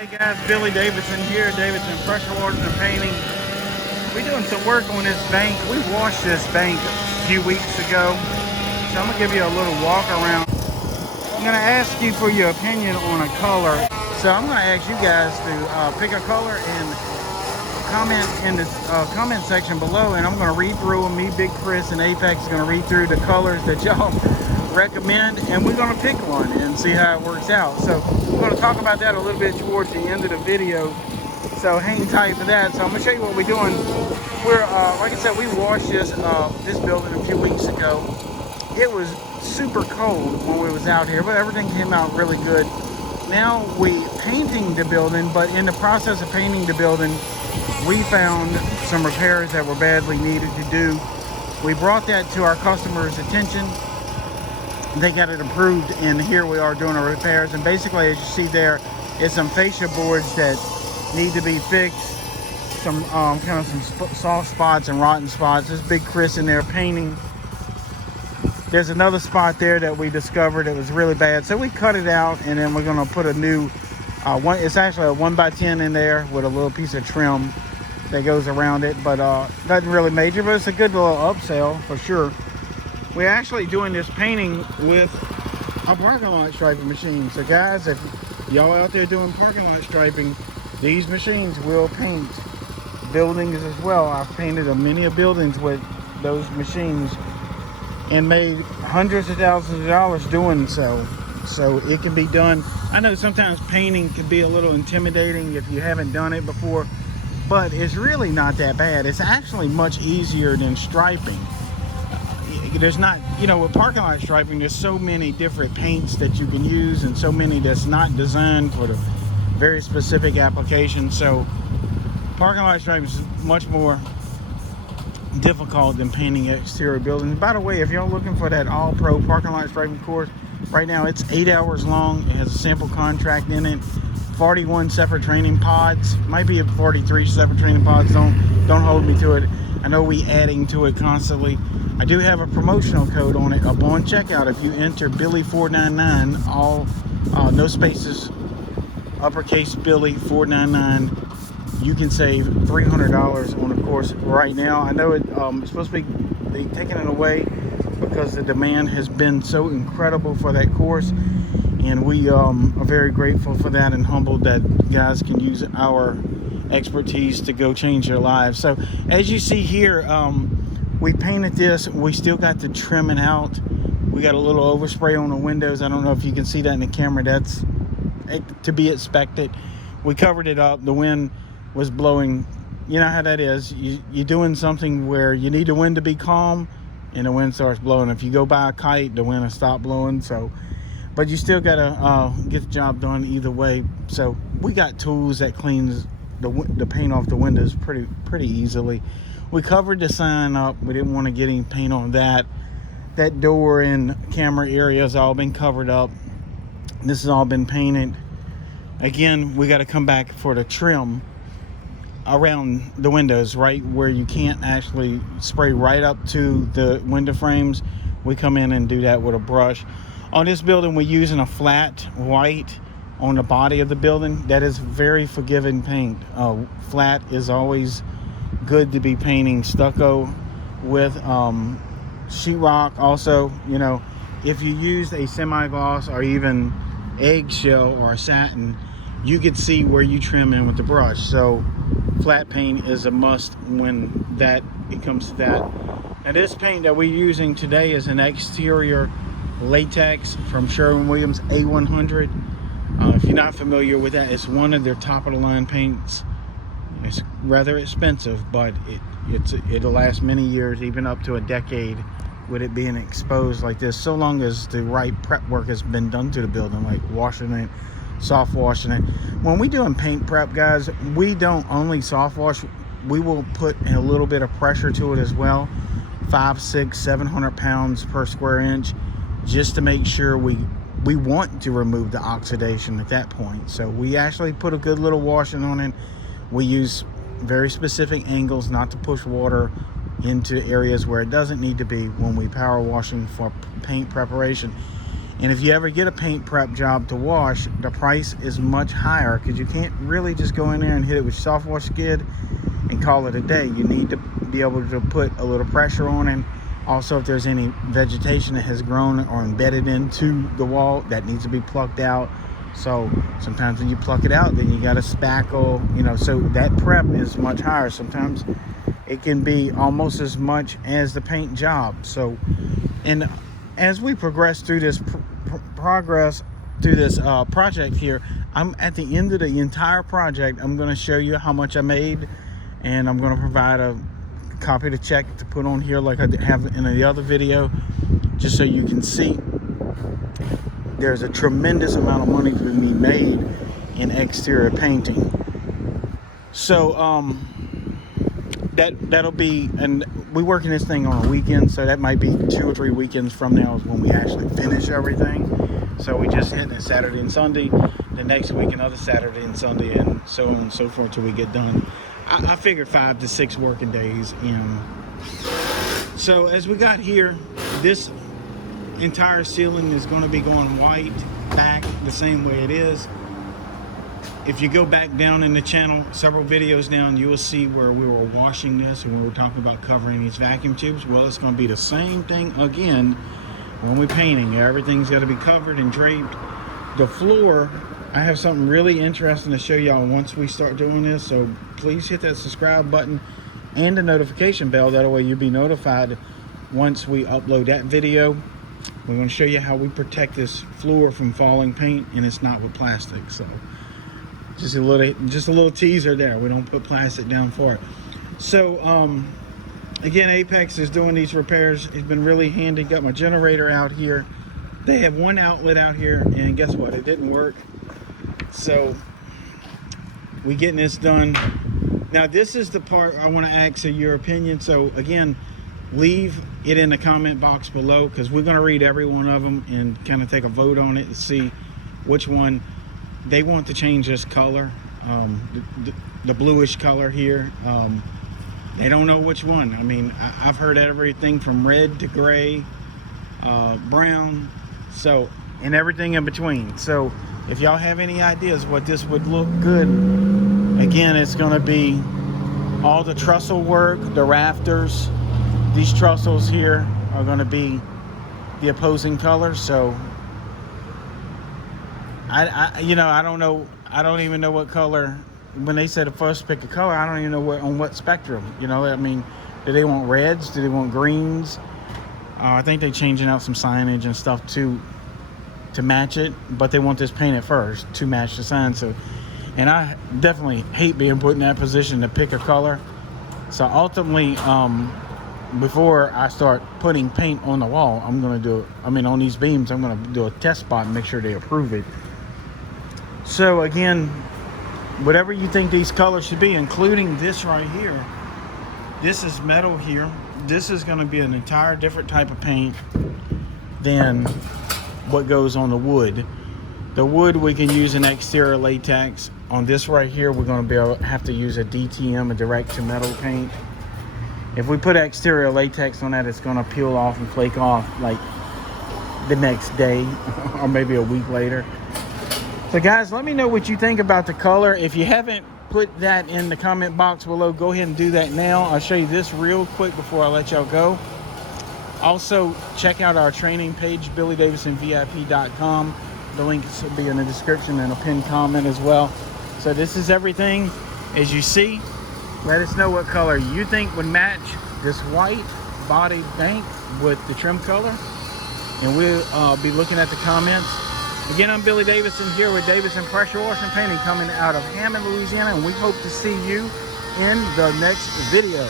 Hey guys, Billy Davidson here, Davidson Pressure Washing and Painting. We're doing some work on this bank. We washed this bank a few weeks ago, so I'm gonna give you a little walk around. I'm gonna ask you for your opinion on a color. So I'm gonna ask you guys to pick a color and comment in the comment section below, and I'm gonna read through them. Me, Big Chris, and Apex is gonna read through the colors that y'all recommend, and we're gonna pick one and see how it works out. So we're gonna talk about that a little bit towards the end of the video, so hang tight for that. So I'm gonna show you what we're doing. We're like I said, we washed this building a few weeks ago. It was super cold when we was out here, but everything came out really good. Now we painting the building, but in the process of painting the building, we found some repairs that were badly needed to do. We brought that to our customers' attention. They got it approved, and here we are doing our repairs. And basically, as you see there, is some fascia boards that need to be fixed, some kind of some soft spots and rotten spots. There's Big Chris in there painting. There's another spot there that we discovered it was really bad, so we cut it out, and then we're going to put a new one. It's actually a 1x10 in there with a little piece of trim that goes around it, but nothing really major, but it's a good little upsell for sure. We're actually doing this painting with a parking lot striping machine. So guys, if y'all out there doing parking lot striping, these machines will paint buildings as well. I've painted many buildings with those machines and made hundreds of thousands of dollars doing so. So it can be done. I know sometimes painting can be a little intimidating if you haven't done it before, but it's really not that bad. It's actually much easier than striping. There's not, you know, with parking lot striping, there's so many different paints that you can use, and so many that's not designed for the very specific application. So parking lot striping is much more difficult than painting exterior buildings. By the way, if you're looking for that all pro parking lot striping course, right now it's 8 hours long. It has a sample contract in it, 41 separate training pods, might be 43 separate training pods. Don't hold me to it. I know we adding to it constantly. I do have a promotional code on it up on checkout. If you enter Billy499, all no spaces, uppercase Billy 499, you can save $300 on the course right now. I know it's supposed to be taking it away because the demand has been so incredible for that course, and we are very grateful for that and humbled that guys can use our expertise to go change their lives. So as you see here, we painted this. We still got the trimming out. We got a little overspray on the windows. I don't know if you can see that in the camera. That's to be expected. We covered it up. The wind was blowing. You know how that is. You're doing something where you need the wind to be calm, and the wind starts blowing. If you go by a kite, the wind will stop blowing. So, but you still gotta get the job done either way. So we got tools that cleans the paint off the windows pretty easily. We covered the sign up. We didn't want to get any paint on that. That door and camera area has all been covered up. This has all been painted. Again, we got to come back for the trim around the windows, right where you can't actually spray right up to the window frames. We come in and do that with a brush. On this building, we're using a flat white on the body of the building. That is very forgiving paint. Flat is always good to be painting. Stucco with sheetrock also, you know, if you used a semi-gloss or even eggshell or a satin, you could see where you trim in with the brush. So flat paint is a must when it comes to that. Now this paint that we're using today is an exterior latex from Sherwin-Williams A100. If you're not familiar with that, it's one of their top of the line paints. It's rather expensive, but it'll last many years, even up to a decade, with it being exposed like this, so long as the right prep work has been done to the building, like washing it, soft washing it. When we doing paint prep, guys, we don't only soft wash, we will put a little bit of pressure to it as well, 500, 600, 700 pounds per square inch, just to make sure we want to remove the oxidation at that point. So we actually put a good little washing on it. We use very specific angles not to push water into areas where it doesn't need to be when we power washing for paint preparation. And if you ever get a paint prep job to wash, the price is much higher because you can't really just go in there and hit it with soft wash skid and call it a day. You need to be able to put a little pressure on it. Also, if there's any vegetation that has grown or embedded into the wall, that needs to be plucked out. So sometimes when you pluck it out, then you got to spackle, you know, so that prep is much higher. Sometimes it can be almost as much as the paint job. So, and as we progress through this project here, I'm at the end of the entire project. I'm going to show you how much I made, and I'm going to provide a copy of the check to put on here like I have in the other video, just so you can see there's a tremendous amount of money to be made in exterior painting. So that'll be, and we working this thing on a weekend, so that might be 2 or 3 weekends from now is when we actually finish everything. So we just hitting it Saturday and Sunday, the next week another Saturday and Sunday, and so on and so forth till we get done. I figured 5 to 6 working days in. So as we got here, this entire ceiling is going to be going white back the same way it is. If you go back down in the channel, several videos down, you will see where we were washing this and we were talking about covering these vacuum tubes. Well, it's going to be the same thing again when we're painting. Everything's got to be covered and draped. The floor, I have something really interesting to show y'all once we start doing this, so please hit that subscribe button and the notification bell. That way you'll be notified once we upload that video. We're going to show you how we protect this floor from falling paint, and it's not with plastic. So just a little teaser there. We don't put plastic down for it. So again, Apex is doing these repairs. It's been really handy. Got my generator out here. They have one outlet out here, and guess what? It didn't work. So we getting this done. Now this is the part I want to ask your opinion. So again, leave it in the comment box below, because we're going to read every one of them and kind of take a vote on it and see which one they want to change. This color, the bluish color here. They don't know which one. I mean, I've heard everything from red to gray, brown, so, and everything in between. So if y'all have any ideas what this would look good, again, it's going to be all the trestle work, the rafters. These trussels here are going to be the opposing color. So you know, I don't know. I don't even know what color. When they said first pick a color, I don't even know on what spectrum. You know, I mean, do they want reds? Do they want greens? I think they're changing out some signage and stuff to match it, but they want this painted first to match the sign. So, and I definitely hate being put in that position to pick a color. So ultimately, before I start putting paint on the wall, I'm gonna do, on these beams, I'm gonna do a test spot and make sure they approve it. So again, whatever you think these colors should be, including this right here, this is metal here. This is gonna be an entire different type of paint than what goes on the wood. The wood, we can use an exterior latex. On this right here, we're gonna have to use a DTM, a direct to metal paint. If we put exterior latex on that, it's gonna peel off and flake off like the next day or maybe a week later. So guys, let me know what you think about the color. If you haven't put that in the comment box below, go ahead and do that now. I'll show you this real quick before I let y'all go. Also, check out our training page, BillyDavidsonVIP.com. The link will be in the description and a pinned comment as well. So this is everything as you see. Let us know what color you think would match this white body bank with the trim color, and we'll be looking at the comments. Again, I'm Billy Davidson here with Davidson Pressure Washing and Painting, coming out of Hammond, Louisiana, and we hope to see you in the next video.